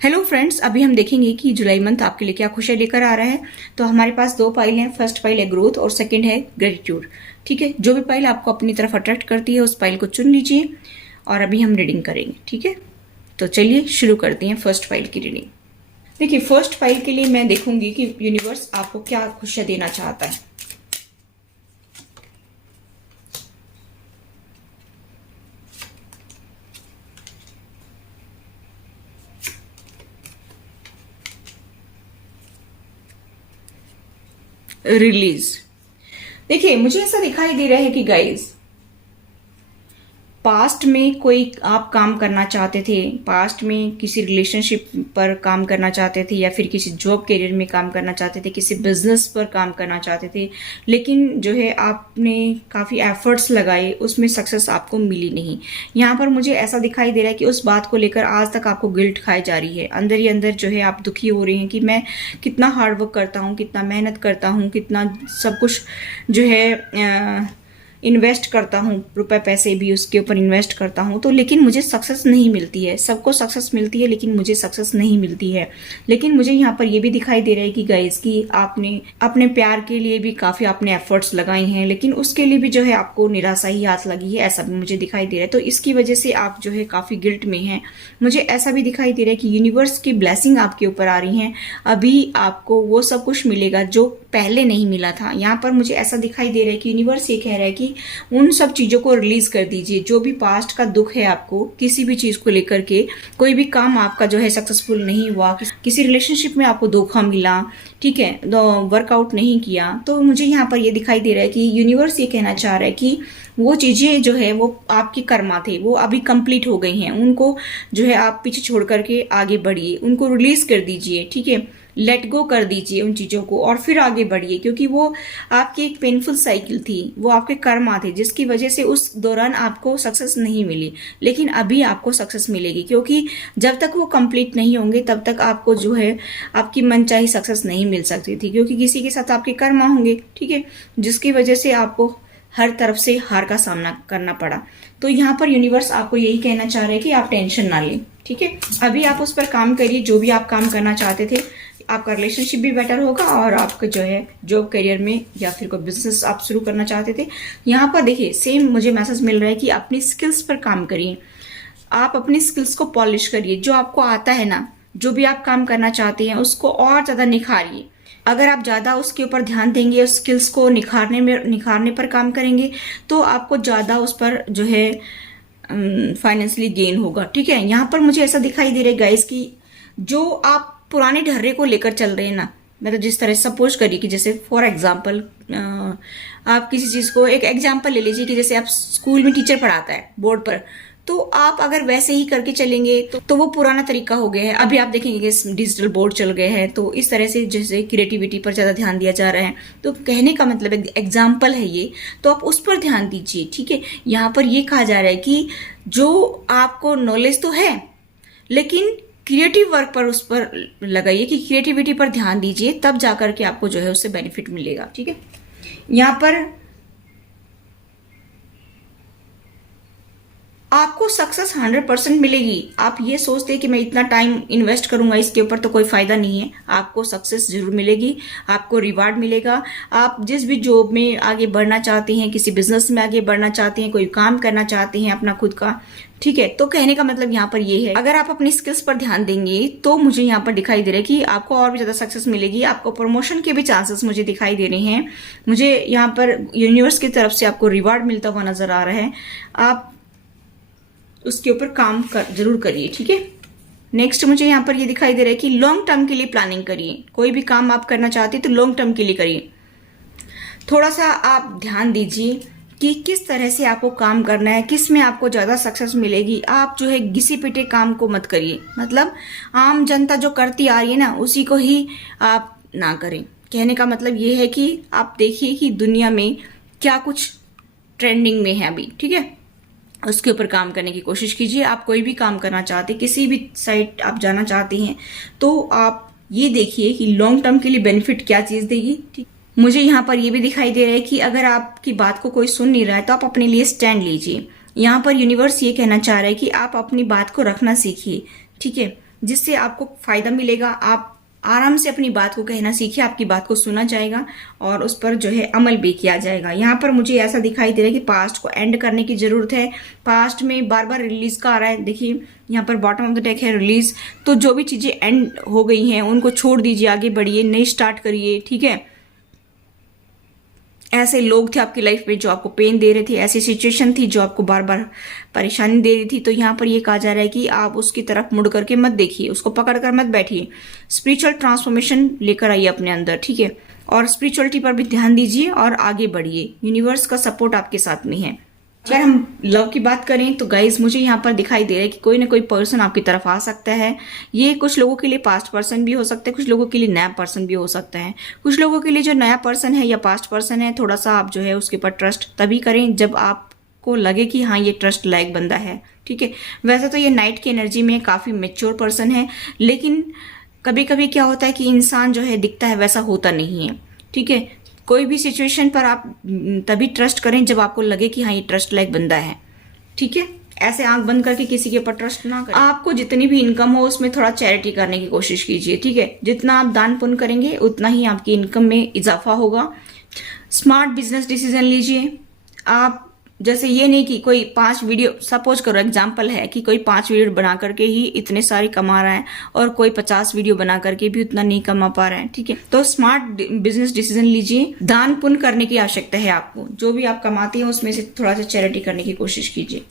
Hello friends, अभी हम देखेंगे कि जुलाई मंथ आपके लिए क्या खुशियां लेकर आ रहा है। तो हमारे पास दो फाइल हैं। फर्स्ट फाइल है ग्रोथ और सेकंड है ग्रेटिट्यूड। ठीक है, जो भी फाइल आपको अपनी तरफ अट्रैक्ट करती है उस फाइल को चुन लीजिए और अभी हम रीडिंग करेंगे। ठीक है, तो चलिए शुरू करते हैं फर्स्ट फाइल की रीडिंग। देखिए, फर्स्ट फाइल के लिए मैं देखूंगी कि यूनिवर्स आपको क्या खुशियां देना चाहता है। रिलीज। देखिए, मुझे ऐसा दिखाई दे रहा है कि गाइज पास्ट में कोई आप काम करना चाहते थे, पास्ट में किसी रिलेशनशिप पर काम करना चाहते थे या फिर किसी जॉब करियर में काम करना चाहते थे, किसी बिजनेस पर काम करना चाहते थे, लेकिन जो है आपने काफ़ी एफर्ट्स लगाए, उसमें सक्सेस आपको मिली नहीं। यहाँ पर मुझे ऐसा दिखाई दे रहा है कि उस बात को लेकर आज तक आपको गिल्ट खाई जा रही है। अंदर ही अंदर जो है आप दुखी हो रहे हैं कि मैं कितना हार्डवर्क करता हूँ, कितना मेहनत करता हूँ, कितना सब कुछ जो है इन्वेस्ट करता हूँ, रुपए पैसे भी उसके ऊपर इन्वेस्ट करता हूँ, तो लेकिन मुझे सक्सेस नहीं मिलती है। सबको सक्सेस मिलती है लेकिन मुझे सक्सेस नहीं मिलती है। लेकिन मुझे यहाँ पर ये भी दिखाई दे रहा है कि गाइस कि आपने अपने प्यार के लिए भी काफी आपने एफर्ट्स लगाए हैं, लेकिन उसके लिए भी जो है आपको निराशा ही हाथ लगी है, ऐसा भी मुझे दिखाई दे रहा है। तो इसकी वजह से आप जो है काफी गिल्ट में हैं। मुझे ऐसा भी दिखाई दे रहा है कि यूनिवर्स की ब्लेसिंग आपके ऊपर आ रही है। अभी आपको वो सब कुछ मिलेगा जो पहले नहीं मिला था। यहाँ पर मुझे ऐसा दिखाई दे रहा है कि यूनिवर्स ये कह रहा है कि उन सब चीजों को रिलीज कर दीजिए। जो भी पास्ट का दुख है आपको किसी भी चीज को लेकर के, कोई भी काम आपका जो है सक्सेसफुल नहीं हुआ, किसी रिलेशनशिप में आपको धोखा मिला, ठीक है, वर्कआउट नहीं किया, तो मुझे यहाँ पर ये दिखाई दे रहा है कि यूनिवर्स ये कहना चाह रहा है कि वो चीजें जो है वो आपके कर्मा थे, वो अभी कंप्लीट हो गई हैं। उनको जो है आप पीछे छोड़ करके आगे बढ़िए, उनको रिलीज कर दीजिए। ठीक है, लेट गो कर दीजिए उन चीजों को और फिर आगे बढ़िए, क्योंकि वो आपकी एक पेनफुल साइकिल थी, वो आपके कर्मा थे जिसकी वजह से उस दौरान आपको सक्सेस नहीं मिली। लेकिन अभी आपको सक्सेस मिलेगी, क्योंकि जब तक वो कंप्लीट नहीं होंगे तब तक आपको जो है आपकी मनचाही सक्सेस नहीं मिल सकती थी, क्योंकि किसी के साथ आपके कर्मा होंगे, ठीक है, जिसकी वजह से आपको हर तरफ से हार का सामना करना पड़ा। तो यहाँ पर यूनिवर्स आपको यही कहना चाह रहे हैं कि आप टेंशन ना लें। ठीक है, अभी आप उस पर काम करिए, जो भी आप काम करना चाहते थे। आपका रिलेशनशिप भी बेटर होगा और आपका जो है जॉब करियर में या फिर कोई बिजनेस आप शुरू करना चाहते थे, यहाँ पर देखिए सेम मुझे मैसेज मिल रहा है कि अपनी स्किल्स पर काम करिए। आप अपनी स्किल्स को पॉलिश करिए, जो आपको आता है ना, जो भी आप काम करना चाहते हैं उसको और ज्यादा निखारिए। अगर आप ज्यादा उसके ऊपर ध्यान देंगे, उस स्किल्स को निखारने पर काम करेंगे, तो आपको ज्यादा उस पर जो है फाइनेंशियली गेन होगा। ठीक है, यहाँ पर मुझे ऐसा दिखाई दे रहा है गाइस कि जो आप पुराने ढर्रे को लेकर चल रहे हैं ना, मतलब जिस तरह सपोज करिए कि जैसे फॉर एग्जाम्पल आप किसी चीज को एक एग्जाम्पल ले लीजिए कि जैसे आप स्कूल में टीचर पढ़ाता है बोर्ड पर, तो आप अगर वैसे ही करके चलेंगे तो वो पुराना तरीका हो गया है। अभी आप देखेंगे कि डिजिटल बोर्ड चल गए हैं, तो इस तरह से जैसे क्रिएटिविटी पर ज्यादा ध्यान दिया जा रहा है। तो कहने का मतलब एग्जाम्पल है ये, तो आप उस पर ध्यान दीजिए। ठीक है, यहाँ पर ये कहा जा रहा है कि जो आपको नॉलेज तो है, लेकिन क्रिएटिव वर्क पर उस पर लगाइए, कि क्रिएटिविटी पर ध्यान दीजिए, तब जाकर के आपको जो है उससे बेनिफिट मिलेगा। ठीक है, यहाँ पर आपको सक्सेस 100% मिलेगी। आप ये सोचते हैं कि मैं इतना टाइम इन्वेस्ट करूंगा इसके ऊपर तो कोई फायदा नहीं है, आपको सक्सेस जरूर मिलेगी, आपको रिवार्ड मिलेगा। आप जिस भी जॉब में आगे बढ़ना चाहते हैं, किसी बिजनेस में आगे बढ़ना चाहते हैं, कोई काम करना चाहते हैं अपना खुद का, ठीक है, तो कहने का मतलब यहाँ पर ये है, अगर आप अपनी स्किल्स पर ध्यान देंगे तो मुझे यहाँ पर दिखाई दे रहा है कि आपको और भी ज्यादा सक्सेस मिलेगी। आपको प्रमोशन के भी चांसेस मुझे दिखाई दे रहे हैं। मुझे यहाँ पर यूनिवर्स की तरफ से आपको रिवार्ड मिलता हुआ नजर आ रहा है। आप उसके ऊपर काम जरूर करिए। ठीक है, नेक्स्ट मुझे यहाँ पर ये दिखाई दे रहा है कि लॉन्ग टर्म के लिए प्लानिंग करिए। कोई भी काम आप करना चाहते हैं तो लॉन्ग टर्म के लिए करिए। थोड़ा सा आप ध्यान दीजिए कि किस तरह से आपको काम करना है, किस में आपको ज्यादा सक्सेस मिलेगी। आप जो है घिसे पिटे काम को मत करिए, मतलब आम जनता जो करती आ रही है ना उसी को ही आप ना करें। कहने का मतलब ये है कि आप देखिए कि दुनिया में क्या कुछ ट्रेंडिंग में है अभी, ठीक है, उसके ऊपर काम करने की कोशिश कीजिए। आप कोई भी काम करना चाहते, किसी भी साइट आप जाना चाहते हैं, तो आप ये देखिए कि लॉन्ग टर्म के लिए बेनिफिट क्या चीज देगी। ठीक, मुझे यहाँ पर ये भी दिखाई दे रहा है कि अगर आपकी बात को कोई सुन नहीं रहा है तो आप अपने लिए स्टैंड लीजिए। यहाँ पर यूनिवर्स ये कहना चाह रहा है कि आप अपनी बात को रखना सीखिए। ठीक है, जिससे आपको फायदा मिलेगा। आप आराम से अपनी बात को कहना सीखिए, आपकी बात को सुना जाएगा और उस पर जो है अमल भी किया जाएगा। यहाँ पर मुझे ऐसा दिखाई दे रहा है कि पास्ट को एंड करने की जरूरत है। पास्ट में बार बार रिलीज का आ रहा है, देखिए यहाँ पर बॉटम ऑफ द डेक है रिलीज। तो जो भी चीजें एंड हो गई हैं उनको छोड़ दीजिए, आगे बढ़िए, नई स्टार्ट करिए, ठीक है। ऐसे लोग थे आपकी लाइफ में जो आपको पेन दे रहे थे, ऐसी सिचुएशन थी जो आपको बार बार परेशानी दे रही थी, तो यहाँ पर ये कहा जा रहा है कि आप उसकी तरफ मुड़ करके मत देखिए, उसको पकड़ कर मत बैठिए। स्पिरिचुअल ट्रांसफॉर्मेशन लेकर आइए अपने अंदर, ठीक है। और स्पिरिचुअलिटी पर भी ध्यान दीजिए और आगे बढ़िए। यूनिवर्स का सपोर्ट आपके साथ में है। अगर हम लव की बात करें तो गाइज मुझे यहाँ पर दिखाई दे रहा है कि कोई ना कोई पर्सन आपकी तरफ आ सकता है। ये कुछ लोगों के लिए पास्ट पर्सन भी हो सकता है, कुछ लोगों के लिए नया पर्सन भी हो सकता है। कुछ लोगों के लिए जो नया पर्सन है या पास्ट पर्सन है, थोड़ा सा आप जो है उसके ऊपर ट्रस्ट तभी करें जब आपको लगे कि हाँ ये ट्रस्ट लायक बंदा है, ठीक है। वैसे तो ये नाइट की एनर्जी में काफी मेच्योर पर्सन है, लेकिन कभी कभी क्या होता है कि इंसान जो है दिखता है वैसा होता नहीं है, ठीक है। कोई भी सिचुएशन पर आप तभी ट्रस्ट करें जब आपको लगे कि हाँ ये ट्रस्ट लायक बंदा है, ठीक है। ऐसे आंख बंद करके किसी के ऊपर ट्रस्ट ना करें। आपको जितनी भी इनकम हो उसमें थोड़ा चैरिटी करने की कोशिश कीजिए, ठीक है। जितना आप दान पुण्य करेंगे उतना ही आपकी इनकम में इजाफा होगा। स्मार्ट बिजनेस डिसीजन लीजिए आप। जैसे ये नहीं कि कोई 5 वीडियो, सपोज करो एग्जांपल है कि कोई 5 वीडियो बना करके ही इतने सारे कमा रहा है और कोई 50 वीडियो बना करके भी उतना नहीं कमा पा रहा है, ठीक है। तो स्मार्ट बिजनेस डिसीजन लीजिए। दान पुण्य करने की आवश्यकता है आपको। जो भी आप कमाते हैं उसमें से थोड़ा सा चैरिटी करने की कोशिश कीजिए।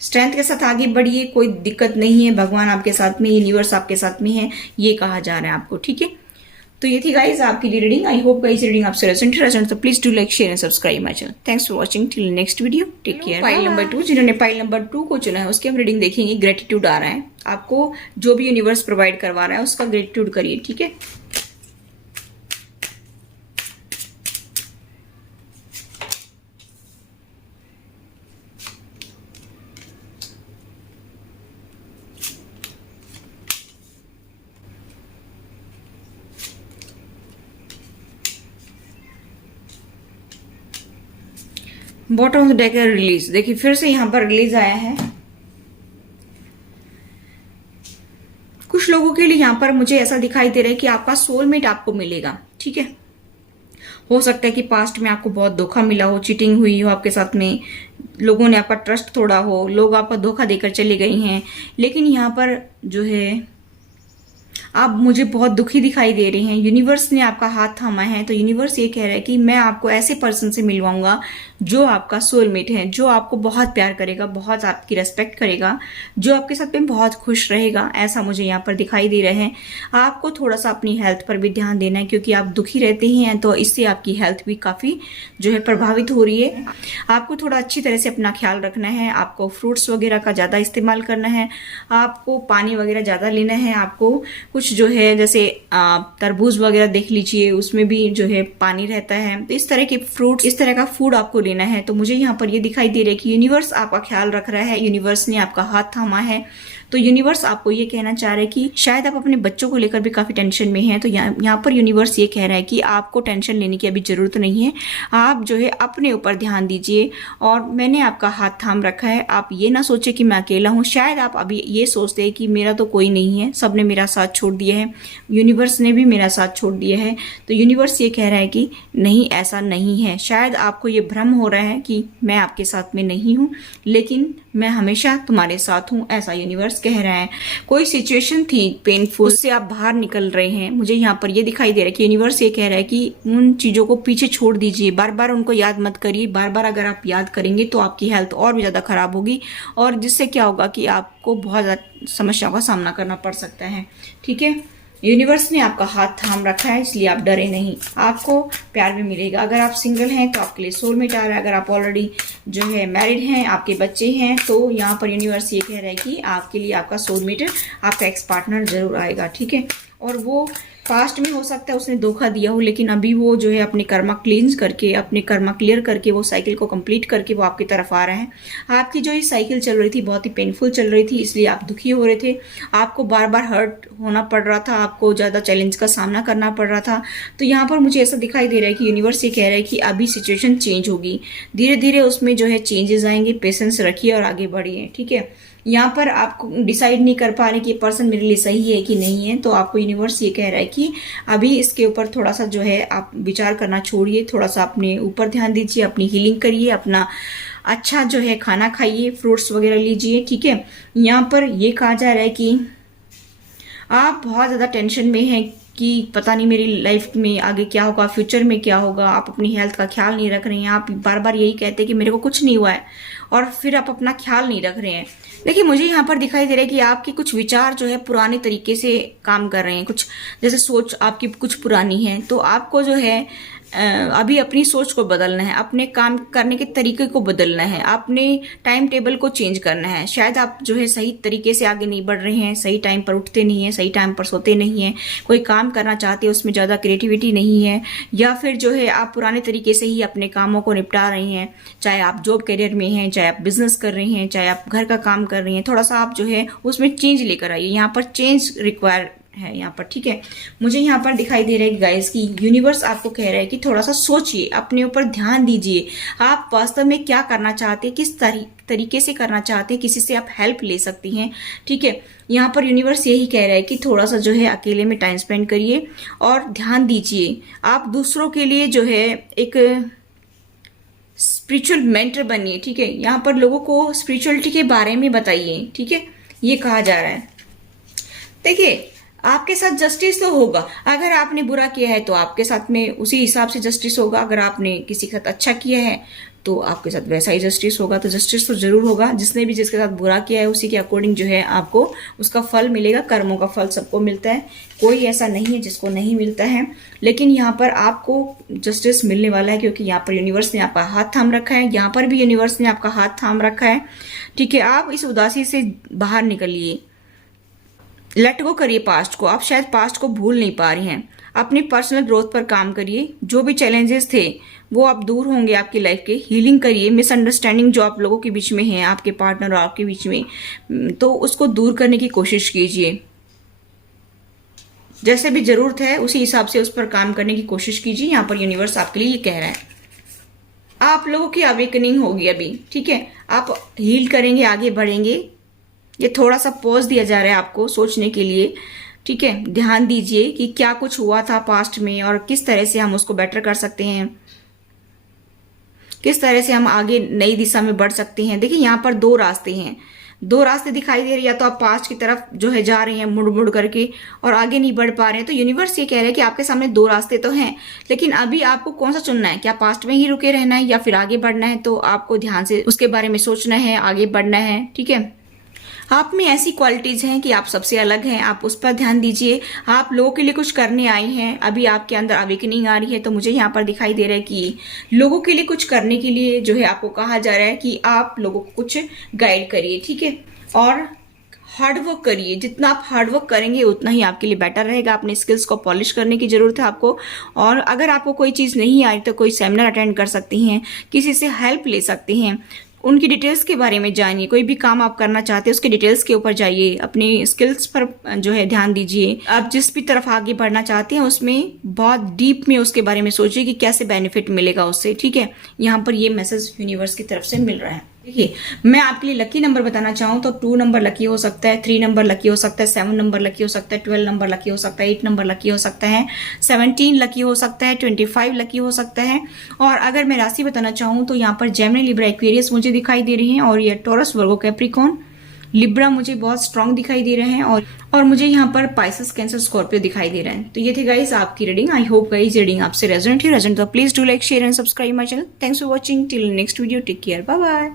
स्ट्रेंथ के साथ आगे बढ़िए, कोई दिक्कत नहीं है। भगवान आपके साथ में, यूनिवर्स आपके साथ में है, ये कहा जा रहा है आपको, ठीक है। तो ये थी गाइज आपकी reading. I hope guys reading आपसे रेजोनेट, तो please do like, share and subscribe my channel. Thanks for watching, till next video, take care. File number 2, जिन्होंने फाइल नंबर 2 को चुना है उसकी हम रीडिंग देखेंगे। ग्रेटिट्यूड आ रहा है आपको, जो भी यूनिवर्स प्रोवाइड करवा रहा है उसका ग्रेटिट्यूड करिए, ठीक है। बॉटम ऑफ द डेक है रिलीज। देखिए फिर से यहां पर रिलीज आया है। कुछ लोगों के लिए यहां पर मुझे ऐसा दिखाई दे रहा है कि आपका सोलमेट आपको मिलेगा, ठीक है। हो सकता है कि पास्ट में आपको बहुत धोखा मिला हो, चीटिंग हुई हो आपके साथ में, लोगों ने आपका ट्रस्ट तोड़ा हो, लोग आपका धोखा देकर चले गए हैं। लेकिन यहाँ पर जो है आप मुझे बहुत दुखी दिखाई दे रही हैं। यूनिवर्स ने आपका हाथ थामा है, तो यूनिवर्स ये कह रहा है कि मैं आपको ऐसे पर्सन से मिलवाऊंगा जो आपका सोलमेट है, जो आपको बहुत प्यार करेगा, बहुत आपकी रेस्पेक्ट करेगा, जो आपके साथ में बहुत खुश रहेगा। ऐसा मुझे यहाँ पर दिखाई दे रहे हैं। आपको थोड़ा सा अपनी हेल्थ पर भी ध्यान देना है, क्योंकि आप दुखी रहते हैं तो इससे आपकी हेल्थ भी काफी जो है प्रभावित हो रही है। आपको थोड़ा अच्छी तरह से अपना ख्याल रखना है। आपको फ्रूट्स वगैरह का ज्यादा इस्तेमाल करना है, आपको पानी वगैरह ज्यादा लेना है। आपको कुछ जो है जैसे तरबूज वगैरह देख लीजिए, उसमें भी जो है पानी रहता है। तो इस तरह के फ्रूट, इस तरह का फूड आपको लेना है। तो मुझे यहाँ पर ये दिखाई दे रहा है कि यूनिवर्स आपका ख्याल रख रहा है, यूनिवर्स ने आपका हाथ थामा है। तो यूनिवर्स आपको ये कहना चाह रहा है कि शायद आप अपने बच्चों को लेकर भी काफी टेंशन में हैं। तो यहाँ पर यूनिवर्स ये कह रहा है कि आपको टेंशन लेने की अभी जरूरत नहीं है। आप जो है अपने ऊपर ध्यान दीजिए और मैंने आपका हाथ थाम रखा है। आप ये ना सोचे कि मैं अकेला हूँ। शायद आप अभी ये सोचते हैं कि मेरा तो कोई नहीं है, सबने मेरा साथ छोड़ दिया है, यूनिवर्स ने भी मेरा साथ छोड़ दिया है। तो यूनिवर्स ये कह रहा है कि नहीं, ऐसा नहीं है। शायद आपको ये भ्रम हो रहा है कि मैं आपके साथ में नहीं हूँ, लेकिन मैं हमेशा तुम्हारे साथ हूँ, ऐसा यूनिवर्स कह रहा है। कोई सिचुएशन थी पेनफुल, उससे आप बाहर निकल रहे हैं। मुझे यहाँ पर ये दिखाई दे रहा है कि यूनिवर्स ये कह रहा है कि उन चीजों को पीछे छोड़ दीजिए, बार बार उनको याद मत करिए। बार बार अगर आप याद करेंगे तो आपकी हेल्थ और भी ज्यादा खराब होगी, और जिससे क्या होगा कि आपको बहुत ज्यादा समस्याओं का सामना करना पड़ सकता है, ठीक है। यूनिवर्स ने आपका हाथ थाम रखा है, इसलिए आप डरे नहीं। आपको प्यार भी मिलेगा। अगर आप सिंगल हैं तो आपके लिए सोलमेट आ रहा है। अगर आप ऑलरेडी जो है मैरिड हैं, आपके बच्चे हैं, तो यहाँ पर यूनिवर्स ये कह रहा है कि आपके लिए आपका सोलमेट, आपका एक्स पार्टनर जरूर आएगा, ठीक है। और वो पास्ट में हो सकता है उसने धोखा दिया हो, लेकिन अभी वो जो है अपने कर्मा क्लींस करके, अपने कर्मा क्लियर करके, वो साइकिल को कंप्लीट करके वो आपकी तरफ आ रहे हैं। आपकी जो ये साइकिल चल रही थी बहुत ही पेनफुल चल रही थी, इसलिए आप दुखी हो रहे थे। आपको बार बार हर्ट होना पड़ रहा था, आपको ज्यादा चैलेंज का सामना करना पड़ रहा था। तो यहाँ पर मुझे ऐसा दिखाई दे रहा है कि यूनिवर्स ये कह रहा है कि अभी सिचुएशन चेंज होगी, धीरे धीरे उसमें जो है चेंजेस आएंगे। पेशेंस रखिए और आगे बढ़िए, ठीक है। यहाँ पर आपको डिसाइड नहीं कर पा रहे कि ये पर्सन मेरे लिए सही है कि नहीं है, तो आपको यूनिवर्स ये कह रहा है कि अभी इसके ऊपर थोड़ा सा जो है आप विचार करना छोड़िए, थोड़ा सा अपने ऊपर ध्यान दीजिए, अपनी हीलिंग करिए, अपना अच्छा जो है खाना खाइए, फ्रूट्स वगैरह लीजिए, ठीक है। यहाँ पर ये कहा जा रहा है कि आप बहुत ज़्यादा टेंशन में हैं कि पता नहीं मेरी लाइफ में आगे क्या होगा, फ्यूचर में क्या होगा। आप अपनी हेल्थ का ख्याल नहीं रख रहे हैं, आप बार बार यही कहते हैं कि मेरे को कुछ नहीं हुआ है, और फिर आप अपना ख्याल नहीं रख रहे हैं। देखिए, मुझे यहाँ पर दिखाई दे रहा है कि आपके कुछ विचार जो है पुराने तरीके से काम कर रहे हैं, कुछ जैसे सोच आपकी कुछ पुरानी है, तो आपको जो है अभी अपनी सोच को बदलना है, अपने काम करने के तरीके को बदलना है, अपने टाइम टेबल को चेंज करना है। शायद आप जो है सही तरीके से आगे नहीं बढ़ रहे हैं, सही टाइम पर उठते नहीं हैं, सही टाइम पर सोते नहीं हैं, कोई काम करना चाहते हैं उसमें ज़्यादा क्रिएटिविटी नहीं है, या फिर जो है आप पुराने तरीके से ही अपने कामों को निपटा रहे हैं। चाहे आप जॉब करियर में हैं, चाहे आप बिजनेस कर रहे हैं, चाहे आप घर का काम कर रही हैं, थोड़ा सा आप जो है उसमें चेंज लेकर आइए। यहाँ पर चेंज रिक्वायर है यहाँ पर, ठीक है। मुझे यहाँ पर दिखाई दे रहा है गाइस कि यूनिवर्स आपको कह रहा है कि थोड़ा सा सोचिए, अपने ऊपर ध्यान दीजिए, आप वास्तव में क्या करना चाहते हैं, किस तरीके से करना चाहते हैं, किसी से आप हेल्प ले सकती हैं, ठीक है। यहाँ पर यूनिवर्स यही कह रहा है कि थोड़ा सा जो है अकेले में टाइम स्पेंड करिए और ध्यान दीजिए। आप दूसरों के लिए जो है एक स्पिरिचुअल मेंटर बनिए, ठीक है। यहाँ पर लोगों को स्पिरिचुअलिटी के बारे में बताइए, ठीक है, ये कहा जा रहा है। देखिए, आपके साथ जस्टिस तो होगा। अगर आपने बुरा किया है तो आपके साथ में उसी हिसाब से जस्टिस होगा, अगर आपने किसी के साथ अच्छा किया है तो आपके साथ वैसा ही जस्टिस होगा। तो जस्टिस तो जरूर होगा। जिसने भी जिसके साथ बुरा किया है उसी के अकॉर्डिंग जो है आपको उसका फल मिलेगा। कर्मों का फल सबको मिलता है, कोई ऐसा नहीं है जिसको नहीं मिलता है। लेकिन यहाँ पर आपको जस्टिस मिलने वाला है, क्योंकि यहाँ पर यूनिवर्स ने आपका हाथ थाम रखा है, यहाँ पर भी यूनिवर्स ने आपका हाथ थाम रखा है, ठीक है। आप इस उदासी से बाहर निकलिए, लेट गो करिए पास्ट को। आप शायद पास्ट को भूल नहीं पा रही हैं। अपनी पर्सनल ग्रोथ पर काम करिए। जो भी चैलेंजेस थे वो अब दूर होंगे आपकी लाइफ के। हीलिंग करिए। मिसअंडरस्टैंडिंग जो आप लोगों के बीच में है, आपके पार्टनर और आपके बीच में, तो उसको दूर करने की कोशिश कीजिए। जैसे भी जरूरत है उसी हिसाब से उस पर काम करने की कोशिश कीजिए। यहाँ पर यूनिवर्स आपके लिए ये कह रहा है। आप लोगों की अवेकनिंग होगी अभी, ठीक है। आप हील करेंगे, आगे बढ़ेंगे। ये थोड़ा सा पॉज दिया जा रहा है आपको सोचने के लिए, ठीक है। ध्यान दीजिए कि क्या कुछ हुआ था पास्ट में और किस तरह से हम उसको बेटर कर सकते हैं, किस तरह से हम आगे नई दिशा में बढ़ सकते हैं। देखिए, यहाँ पर दो रास्ते हैं, दो रास्ते दिखाई दे रहे हैं। या तो आप पास्ट की तरफ जो है जा रहे हैं मुड़ मुड़ करके और आगे नहीं बढ़ पा रहे हैं, तो यूनिवर्स ये कह रहे हैं कि आपके सामने दो रास्ते तो हैं, लेकिन अभी आपको कौन सा चुनना है। क्या पास्ट में ही रुके रहना है या फिर आगे बढ़ना है? तो आपको ध्यान से उसके बारे में सोचना है, आगे बढ़ना है, ठीक है। आप में ऐसी क्वालिटीज हैं कि आप सबसे अलग हैं, आप उस पर ध्यान दीजिए। आप लोगों के लिए कुछ करने आई हैं, अभी आपके अंदर अवेकनिंग आ रही है। तो मुझे यहाँ पर दिखाई दे रहा है कि लोगों के लिए कुछ करने के लिए जो है आपको कहा जा रहा है कि आप लोगों को कुछ गाइड करिए, ठीक है। और हार्डवर्क करिए। जितना आप हार्डवर्क करेंगे उतना ही आपके लिए बेटर रहेगा। अपने स्किल्स को पॉलिश करने की जरूरत है आपको। और अगर आपको कोई चीज़ नहीं आई तो कोई सेमिनार अटेंड कर सकती हैं, किसी से हेल्प ले सकती हैं, उनकी डिटेल्स के बारे में जानिए। कोई भी काम आप करना चाहते हैं उसके डिटेल्स के ऊपर जाइए, अपनी स्किल्स पर जो है ध्यान दीजिए। आप जिस भी तरफ आगे बढ़ना चाहते हैं उसमें बहुत डीप में उसके बारे में सोचिए कि कैसे बेनिफिट मिलेगा उससे, ठीक है। यहाँ पर ये मैसेज यूनिवर्स की तरफ से मिल रहा है। देखिए, मैं आपके लिए लकी नंबर बताना चाहूँ तो 2 नंबर लकी हो सकता है, 3 नंबर लकी हो सकता है, 7 नंबर लकी हो सकता है, 12 नंबर लकी हो सकता है, 8 नंबर लकी हो सकता है, 17 लकी हो सकता है, 25 लकी हो सकता है। और अगर मैं राशि बताना चाहूँ तो यहाँ पर जेमिनी, लिब्रा, एक्वेरियस मुझे दिखाई दे रही हैं, और ये टॉरस, वर्गो, कैप्रिकॉर्न, लिब्रा मुझे बहुत स्ट्रांग दिखाई दे रहे हैं, और मुझे यहाँ पर पाइसेस, कैंसर, स्कॉर्पियो दिखाई दे रहे हैं। तो ये थे गाइस आपकी reading. I hope guys reading आपसे रेजोनेट है। तो please do like, share and subscribe my channel. Thanks for watching. Till next video, take care, bye bye.